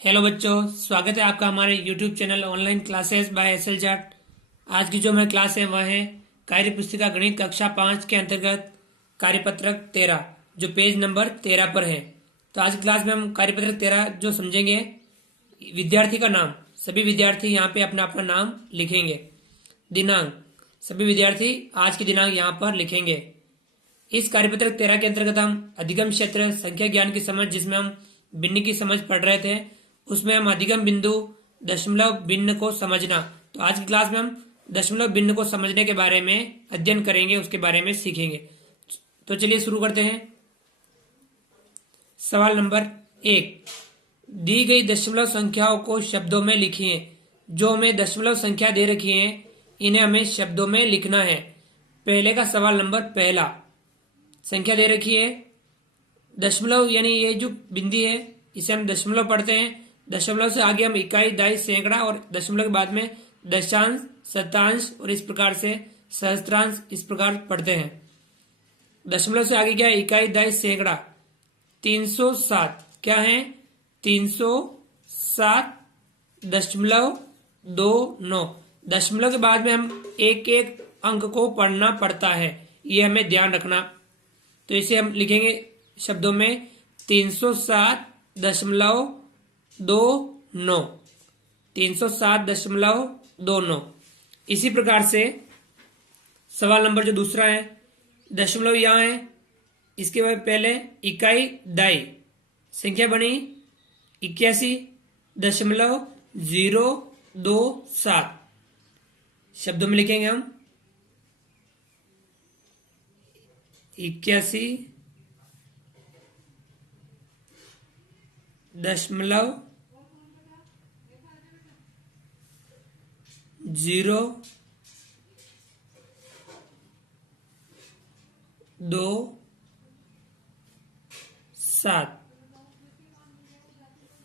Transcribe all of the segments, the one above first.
Hello बच्चों, स्वागत है आपका हमारे YouTube channel online classes by S L Jat. आज की जो हमारी क्लास है वह है कार्य पुस्तिका गणित कक्षा 5 के अंतर्गत कार्यपत्रक 13 जो पेज नंबर 13 पर है। तो आज की क्लास में हम कार्यपत्रक 13 जो समझेंगे, विद्यार्थी का नाम, सभी विद्यार्थी यहाँ पे अपना अपना नाम लिखेंगे। दिनांक, सभी विद्यार्थी आज की दिनांक यहाँ पर लिखेंगे। इस कार्यपत्रक 13 के अंतर्गत हम अधिगम क्षेत्र, संख्या ज्ञान की समझ, जिसमें हम भिन्न की समझ पढ़ रहे थे, उसमें हम अधिगम बिंदु, दशमलव भिन्न को समझना। तो आज की क्लास में हम दशमलव भिन्न को समझने के बारे में अध्ययन करेंगे, उसके बारे में सीखेंगे। तो चलिए शुरू करते हैं। सवाल नंबर 1, दी गई दशमलव संख्याओं को शब्दों में लिखिए। जो हमें दशमलव संख्या दे रखी है इन्हें हमें शब्दों में लिखना है। पहले का सवाल नंबर पहला, संख्या दे रखी है, दशमलव यानी ये जो बिंदी है इसे हम दशमलव पढ़ते हैं। दशमलव से आगे हम इकाई, दहाई, सैकड़ा और दशमलव के बाद में दशांश, शतांश और इस प्रकार से सहस्त्रांश, इस प्रकार पढ़ते हैं। दशमलव से आगे क्या है? इकाई, दहाई, सैकड़ा। 307 क्या है? 307.29। दशमलव के बाद में हम एक एक अंक को पढ़ना पड़ता है, ये हमें ध्यान रखना। तो इसे हम लिखेंगे शब्दों में 307.29। 307.29। इसी प्रकार से सवाल नंबर जो दूसरा है, दशमलव यहाँ है, इसके बाद पहले इकाई, दहाई, संख्या बनी 81.027। शब्दों में लिखेंगे हम 81.027।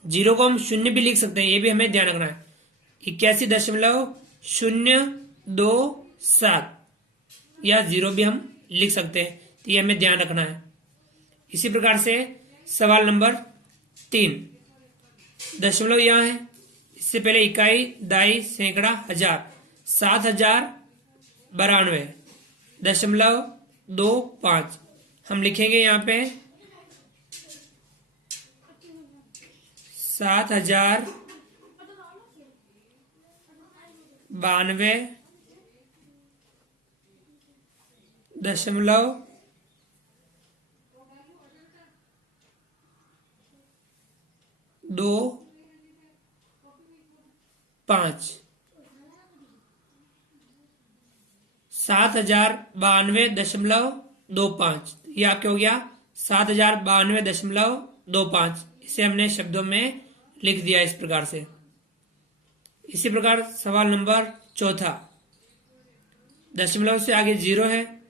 जीरो को हम शून्य भी लिख सकते हैं, ये भी हमें ध्यान रखना है। 81.027 या जीरो भी हम लिख सकते हैं, तो ये हमें ध्यान रखना है। इसी प्रकार से सवाल नंबर 3, दशमलव यहाँ है, इससे पहले इकाई, दहाई, सैकड़ा, हजार। 7092.25 हम लिखेंगे यहाँ पे 7092.25। 7092.25 यह क्या हो गया? 7092.25। इसे हमने शब्दों में लिख दिया इस प्रकार से। इसी प्रकार सवाल नंबर 4, दशमलव से आगे जीरो है,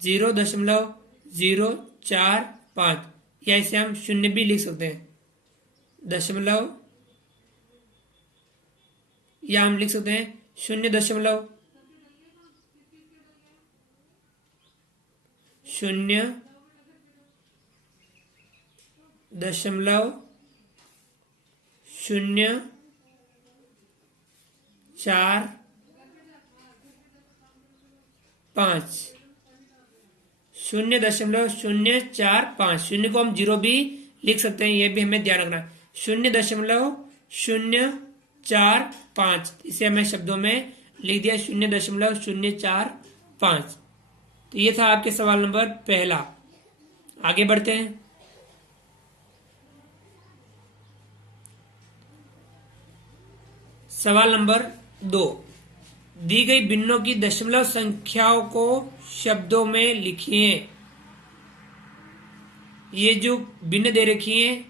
0.045 या इसे हम शून्य भी लिख सकते हैं। दशमलव या हम लिख सकते हैं 0.0 0.045। 0.045। शून्य को हम जीरो भी लिख सकते हैं, ये भी हमें ध्यान रखना है। 0.045 इसे हमें शब्दों में लिख दिया 0.045। तो ये था आपके सवाल नंबर पहला। आगे बढ़ते हैं। सवाल नंबर 2, दी गई भिन्नों की दशमलव संख्याओं को शब्दों में लिखिए। ये जो भिन्न दे रखी है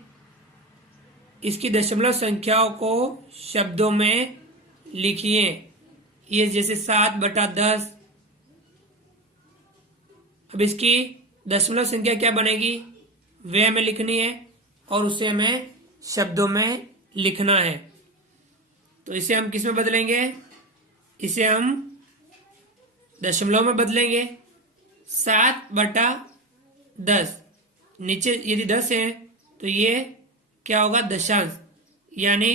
इसकी दशमलव संख्याओं को शब्दों में लिखिए। ये जैसे 7/10। अब इसकी दशमलव संख्या क्या बनेगी वे हमें लिखनी है और उसे हमें शब्दों में लिखना है। तो इसे हम किस में बदलेंगे? इसे हम दशमलव में बदलेंगे। 7/10, नीचे यदि 10 है तो ये क्या होगा? दशांश। यानी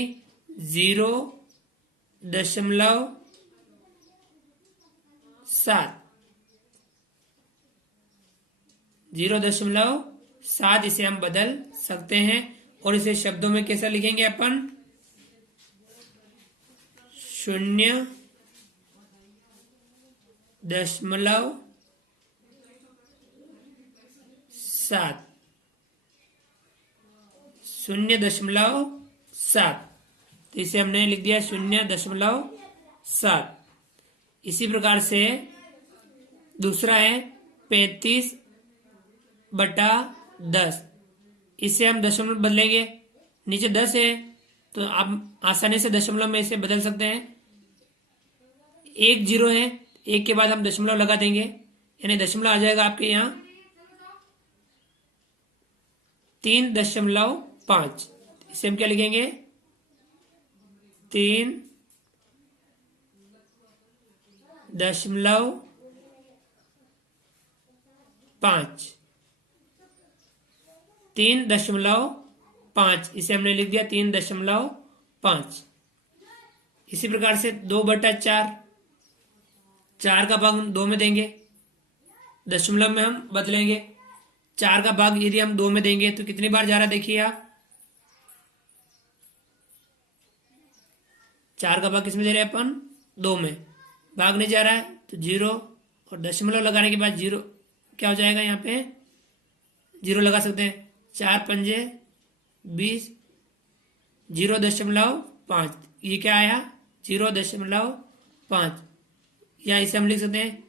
0.7 0.7 इसे हम बदल सकते हैं। और इसे शब्दों में कैसा लिखेंगे अपन? 0.7 0.7 तो इसे हमने लिख दिया 0.7। इसी प्रकार से दूसरा है 35/10। इसे हम दशमलव बदलेंगे। नीचे 10 है तो आप आसानी से दशमलव में इसे बदल सकते हैं। एक 0 है, एक के बाद हम दशमलव लगा देंगे, यानी दशमलव आ जाएगा आपके यहाँ 3.5। इसे हम क्या लिखेंगे? 3.5 3.5 इसे हमने लिख दिया 3.5। इसी प्रकार से 2/4, 4 का भाग हम 2 में देंगे, दशमलव में हम बदलेंगे। 4 का भाग यदि हम 2 में देंगे तो कितनी बार जा रहा है देखिए आप। 4 का भाग किसमें दे रहे हैं अपन? 2 में। भाग नहीं जा रहा है तो 0 और दशमलव लगाने के बाद 0 क्या हो जाएगा? यहाँ पे 0 लगा सकते हैं। 4 पंजे 20, 0.5 ये क्या आया? 0.5। या इसे हम लिख सकते हैं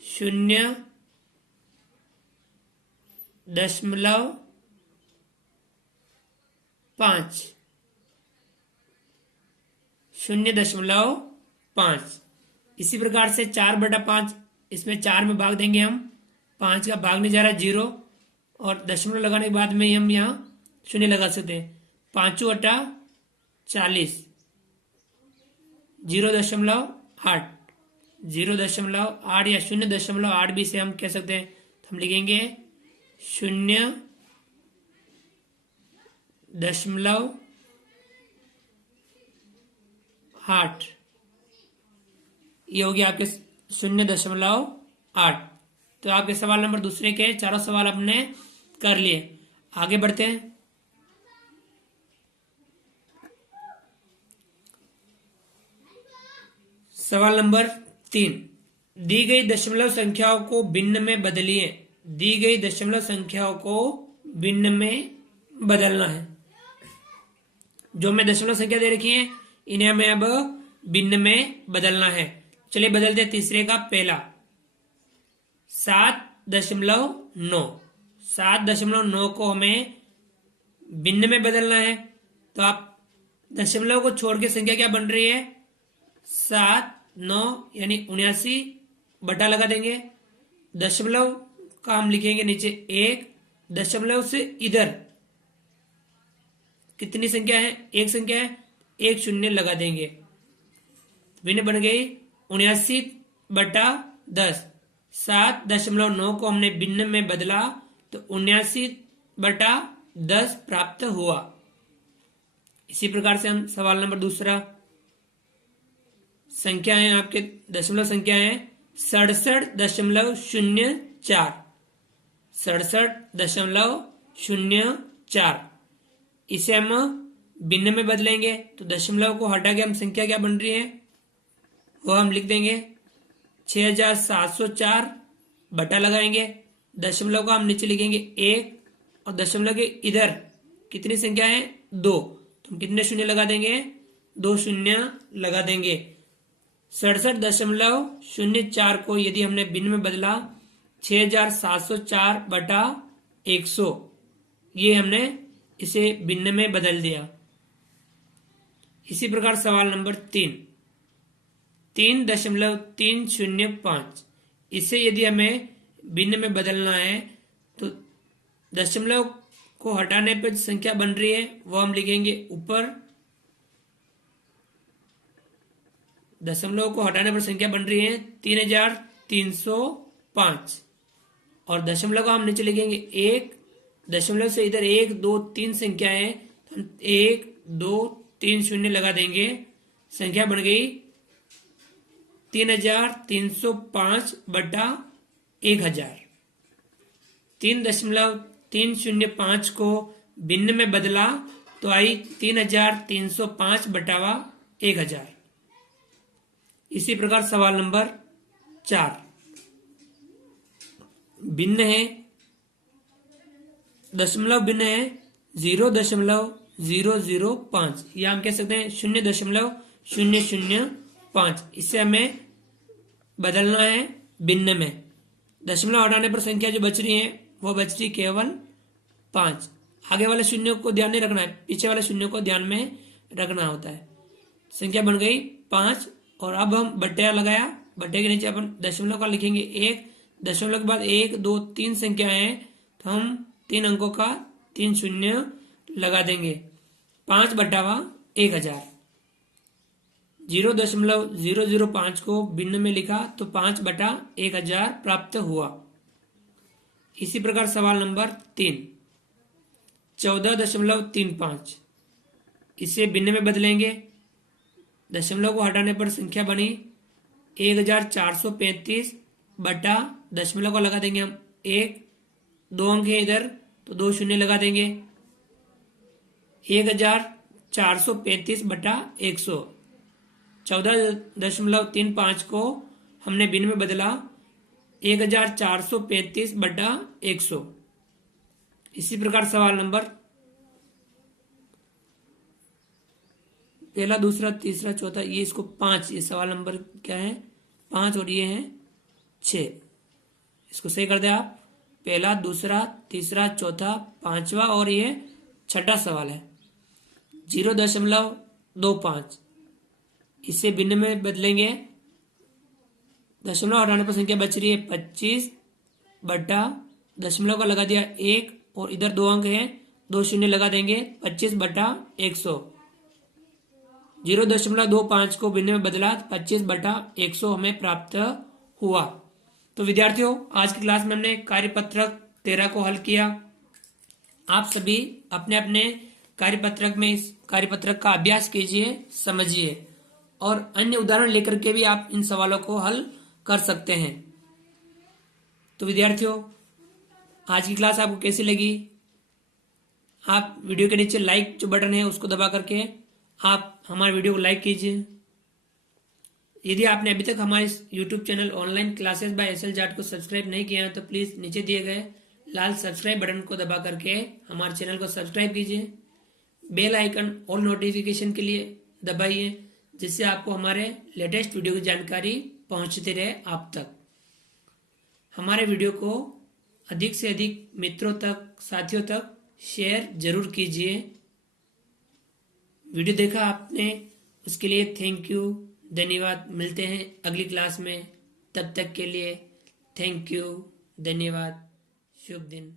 0.5 0.5। इसी प्रकार से 4/5 इसमें 4 में भाग देंगे हम। 5 का भाग नहीं जा रहा है 0 और दशमलव लगाने के बाद में हम यहाँ 0 लगा सकते हैं। 5×8 40 0.8 0.8 या 0.8 भी से हम कह सकते हैं। तो हम लिखेंगे 0.8। ये हो गया आपके 0.8। तो आपके सवाल नंबर दूसरे के चारों सवाल आपने कर लिए। आगे बढ़ते हैं। सवाल नंबर 3, दी गई दशमलव संख्याओं को भिन्न में बदलिए। दी गई दशमलव संख्याओं को भिन्न में बदलना है। जो हमें दशमलव संख्या दे रखी है इन्हें हमें अब भिन्न में बदलना है। चलिए बदलते हैं। तीसरे का पहला 7.9। 7.9 को हमें भिन्न में बदलना है। तो आप दशमलव को छोड़ के संख्या क्या बन रही है? 7 9 यानी 79 बटा लगा देंगे। दशमलव का हम लिखेंगे नीचे 1। दशमलव से इधर कितनी संख्या है? एक संख्या है, एक शून्य लगा देंगे। भिन्न बन गई 79/10। 7.9 को हमने भिन्न में बदला तो 79/10 प्राप्त हुआ। इसी प्रकार से हम सवाल नंबर दूसरा, संख्या है आपके दशमलव संख्या है 67.04। 67.04 इसे हम भिन्न में बदलेंगे तो दशमलव को हटा के हम संख्या क्या बन रही है वो हम लिख देंगे 6704 बटा लगाएंगे। दशमलव का हम नीचे लिखेंगे 1 और दशमलव के इधर कितनी संख्या है? 2। तो हम कितने शून्य लगा देंगे? 2 शून्य लगा देंगे। 67.04 को यदि हमने भिन्न में बदला 6704/100 ये हमने इसे भिन्न में बदल दिया। इसी प्रकार सवाल नंबर 3 3.305 इसे यदि हमें भिन्न में बदलना है तो दशमलव को हटाने पर संख्या बन रही है वो हम लिखेंगे ऊपर। दशमलव को हटाने पर संख्या बन रही है 3305 और दशमलव का हम नीचे लिखेंगे 1। दशमलव से इधर 1 2 3 संख्या है 1 2 3 शून्य लगा देंगे, संख्या बन गई 3305 बटा 1000। 3.305 को भिन्न में बदला तो आई 3305 बटावा 1000। इसी प्रकार सवाल नंबर 4 भिन्न है, दशमलव भिन्न है 0.005, या हम कह सकते हैं 0.005। इससे हमें बदलना है भिन्न में। दशमलव हटाने पर संख्या जो बच रही है वो बच रही केवल 5। आगे वाले शून्य को ध्यान नहीं रखना है, पीछे वाले शून्य को ध्यान में रखना होता है। संख्या बन गई 5 और अब हम बट्टा लगाया, बट्टे के नीचे अपन दशमलव का लिखेंगे 1, दशमलव के बाद 1 2 3 संख्या है तो हम 3 अंकों का 3 शून्य लगा देंगे। 5 बटावा 1000। 0.005 को भिन्न में लिखा तो 5 बटा 1000 प्राप्त हुआ। इसी प्रकार सवाल नंबर 3 14.35, इसे भिन्न में बदलेंगे। दशमलव को हटाने पर संख्या बनी 1435 बटा दशमलव को लगा देंगे हम 1, 2 अंक है इधर तो 2 शून्य लगा देंगे। 1435 बटा 100। 14.35 को हमने भिन्न में बदला 1435 बटा 100। इसी प्रकार सवाल नंबर पहला, दूसरा, तीसरा, चौथा, ये इसको 5, ये सवाल नंबर क्या है 5 और ये है 6। इसको सही कर दे आप। पहला, दूसरा, तीसरा, चौथा, 5वां और ये 6ठा सवाल है। 0.25, इसे भिन्न में बदलेंगे। दशमलव हटाने पर संख्या बच रही है 25 बटा दशमलव का लगा दिया 1 और इधर 2 अंक है 2 शून्य लगा देंगे 25 बटा 100। 0.25 को भिन्न में बदला 25 बटा 100 हमें प्राप्त हुआ। तो विद्यार्थियों, आज की क्लास में हमने कार्यपत्रक 13 को हल किया। आप सभी अपने अपने कार्यपत्रक में इस कार्यपत्रक का अभ्यास कीजिए, समझिए और अन्य उदाहरण लेकर के भी आप इन सवालों को हल कर सकते हैं। तो विद्यार्थियों, आज की क्लास आपको कैसी लगी? आप वीडियो के नीचे लाइक जो बटन है उसको दबा करके आप हमारे वीडियो को लाइक कीजिए। यदि आपने अभी तक हमारे इस YouTube channel online classes by S L Jat को सब्सक्राइब नहीं किया है तो प्लीज नीचे दिए गए लाल सब्सक्राइब बटन को दबा करके हमारे चैनल को सब्सक्राइब कीजिए। बेल आइकन और नोटिफिकेशन के लिए दबाइए, जिससे आपको हमारे लेटेस्ट वीडियो की जानकारी पहुंचती रहे आप तक। हमारे वीडियो को अधिक से अधिक मित्रों तक, साथियों तक शेयर जरूर कीजिए। वीडियो देखा आपने उसके लिए थैंक यू, धन्यवाद। मिलते हैं अगली क्लास में, तब तक के लिए थैंक यू, धन्यवाद, शुभ दिन।